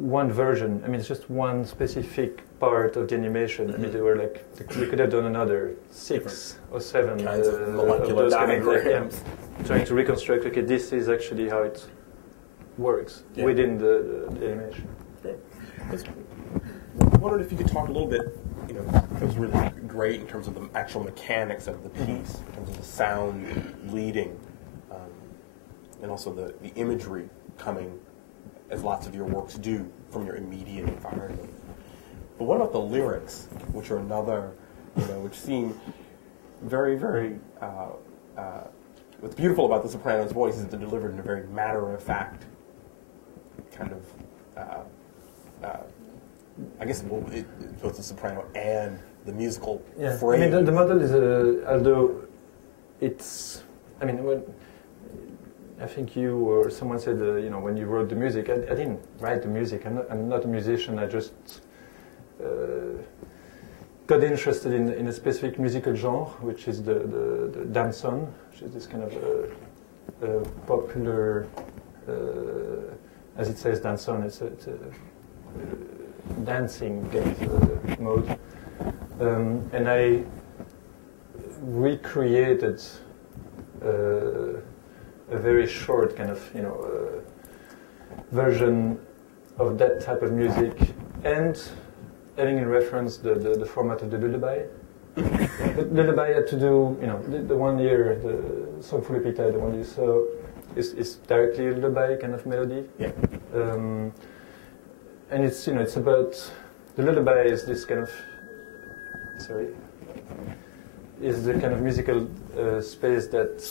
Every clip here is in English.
one version. I mean, it's just one specific part of the animation. I mean, there were like, we could have done another 6 or 7 kinds of molecular those kind of, diagrams. trying to reconstruct, okay, this is actually how it works within the animation. I wondered if you could talk a little bit, you know, it was really great in terms of the actual mechanics of the piece, in terms of the sound leading, and also the imagery coming, as lots of your works do, from your immediate environment. But what about the lyrics, which are another, you know, which seem very, very, what's beautiful about the soprano's voice is they're delivered in a very matter-of-fact kind of, I guess it's both the soprano and the musical phrase. I mean, the model is, although it's, I mean, when I think you or someone said, you know, when you wrote the music, I didn't write the music. I'm not a musician. I just got interested in a specific musical genre, which is the danson, which is this kind of popular, as it says, danson. It's a dancing mode, and I recreated a very short kind of, you know, version of that type of music, and having in reference the format of the lullaby. The lullaby had to do, you know, the 1 year, the song for Lupita, the one you saw, is directly a lullaby kind of melody. Yeah. And it's, you know, it's about, the lullaby is this kind of, is the kind of musical space that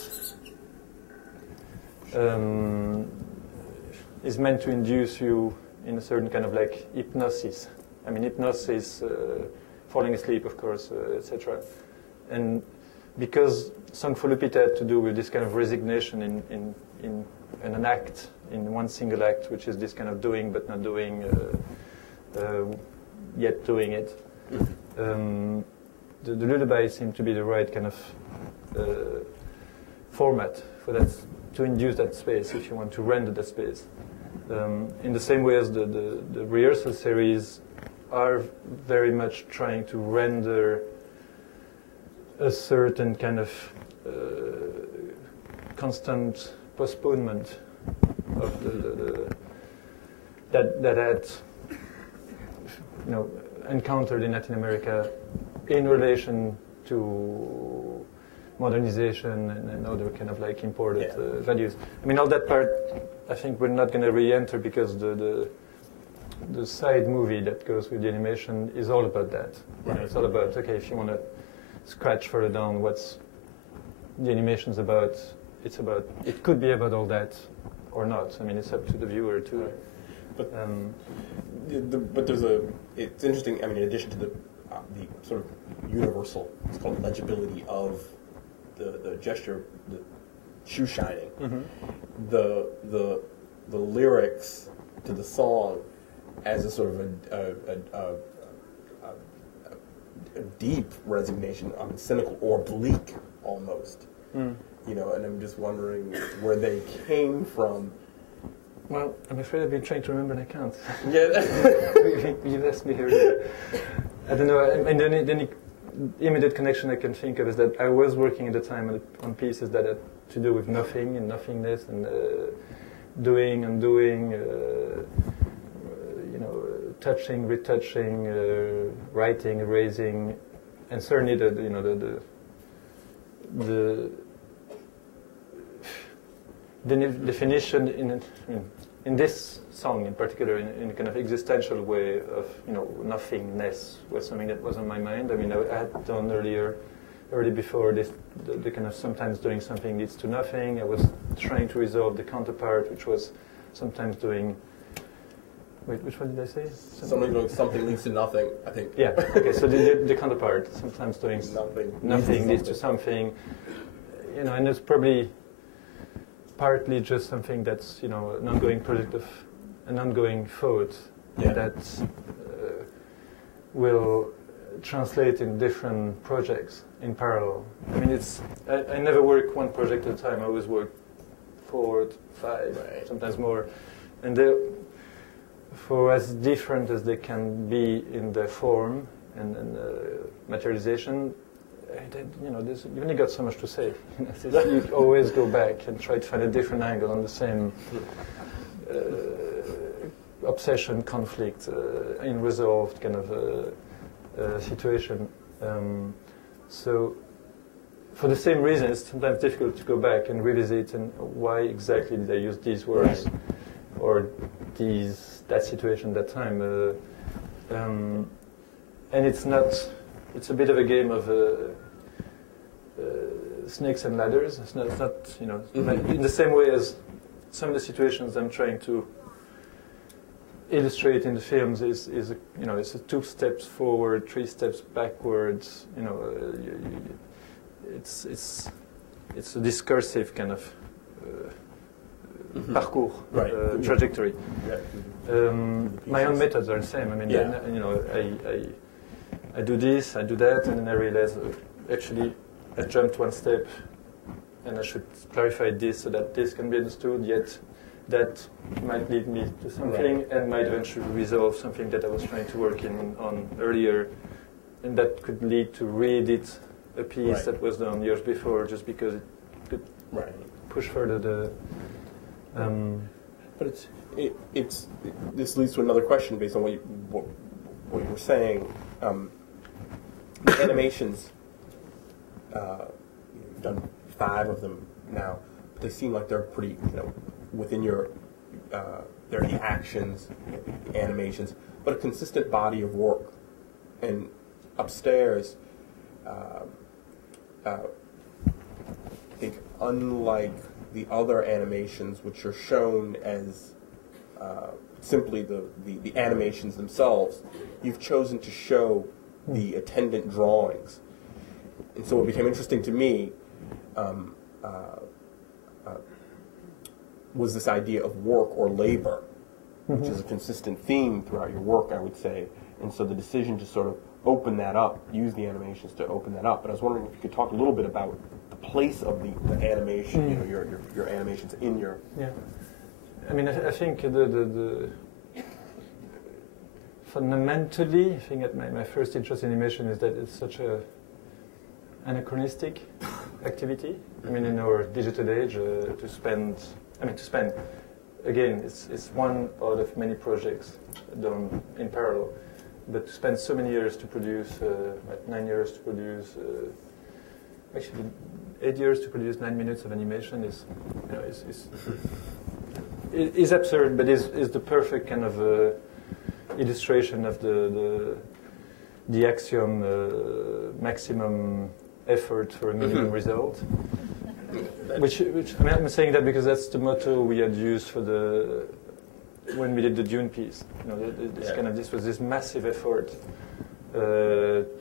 is meant to induce you in a certain kind of like hypnosis. I mean, hypnosis, falling asleep, of course, etc. And because Song for Lupita had to do with this kind of resignation in an act, in one single act, which is this kind of doing but not doing, yet doing it. The lullaby seemed to be the right kind of format for that, to induce that space, if you want to render that space. In the same way as the rehearsal series are very much trying to render a certain kind of constant postponement of that had, you know, encountered in Latin America in relation to modernization and other kind of like imported values. I mean, all that part, I think we're not going to re-enter, because the side movie that goes with the animation is all about that. You know, it's all about, okay, if you want to scratch further down what's the animation's about, it's about, it could be about all that or not. I mean, it's up to the viewer to. Right. But there's it's interesting. I mean, in addition to the sort of universal, it's called legibility of the gesture, the shoe shining, the lyrics to the song as a sort of a deep resignation, cynical or bleak almost. You know, and I'm just wondering where they came from. Well, I'm afraid I've been trying to remember and I can't. Yeah. You asked me here. I don't know. And then the immediate connection I can think of is that I was working at the time on pieces that had to do with nothing and nothingness and doing, undoing, you know, touching, retouching, writing, erasing, and certainly the definition in this song in particular, in a kind of existential way of, you know, nothingness was something that was on my mind. I mean, I had done early before this, the kind of sometimes doing something leads to nothing. I was trying to resolve the counterpart, which was sometimes doing. Wait, which one did I say? Somebody doing something leads to nothing, I think. Yeah. Okay. So the counterpart, sometimes doing nothing leads to something. You know, and it's probably partly just something that's, you know, an ongoing project of an ongoing thought that will translate in different projects in parallel. I mean, I never work one project at a time. I always work 4, 5, sometimes more. And for as different as they can be in their form and materialization, you've only got so much to say. You always go back and try to find a different angle on the same obsession, conflict, unresolved kind of situation. So for the same reason, it's sometimes difficult to go back and revisit and why exactly did I use these words or that situation, that time. And it's a bit of a game of snakes and ladders. It's not in the same way as some of the situations I'm trying to illustrate in the films is it's a 2 steps forward, 3 steps backwards. It's a discursive kind of parcours, trajectory. My own methods are the same. I mean, I do this, I do that, and then I realize actually I jumped 1 step, and I should clarify this so that this can be understood. Yet that might lead me to something, and might eventually resolve something that I was trying to work on earlier, and that could lead to reedit a piece that was done years before, just because it could push further the. But this leads to another question based on what you were saying. The animations, you've done 5 of them now, but they seem like they're pretty, within your, they're the actions, the animations, but a consistent body of work. And upstairs, I think unlike the other animations, which are shown as simply the animations themselves, you've chosen to show the attendant drawings. And so what became interesting to me was this idea of work or labor, which is a consistent theme throughout your work, I would say. And so the decision to sort of open that up, use the animations to open that up. But I was wondering if you could talk a little bit about the place of the animation, your animations in your... Yeah. I mean, I think the fundamentally, I think that my first interest in animation is that it's such a anachronistic activity. I mean, in our digital age, to spend, again, it's one out of many projects done in parallel. But to spend so many years to produce, 9 years to produce, actually 8 years to produce 9 minutes of animation is absurd, but is the perfect kind of illustration of the axiom maximum effort for a minimum result. Which I mean, I'm saying that because that's the motto we had used for when we did the Dune piece. This was this massive effort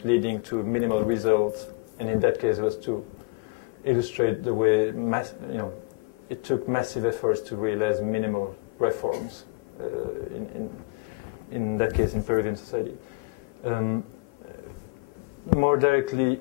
leading to minimal results, and in that case it was to illustrate the way it took massive efforts to realize minimal reforms in that case in Peruvian society. More directly,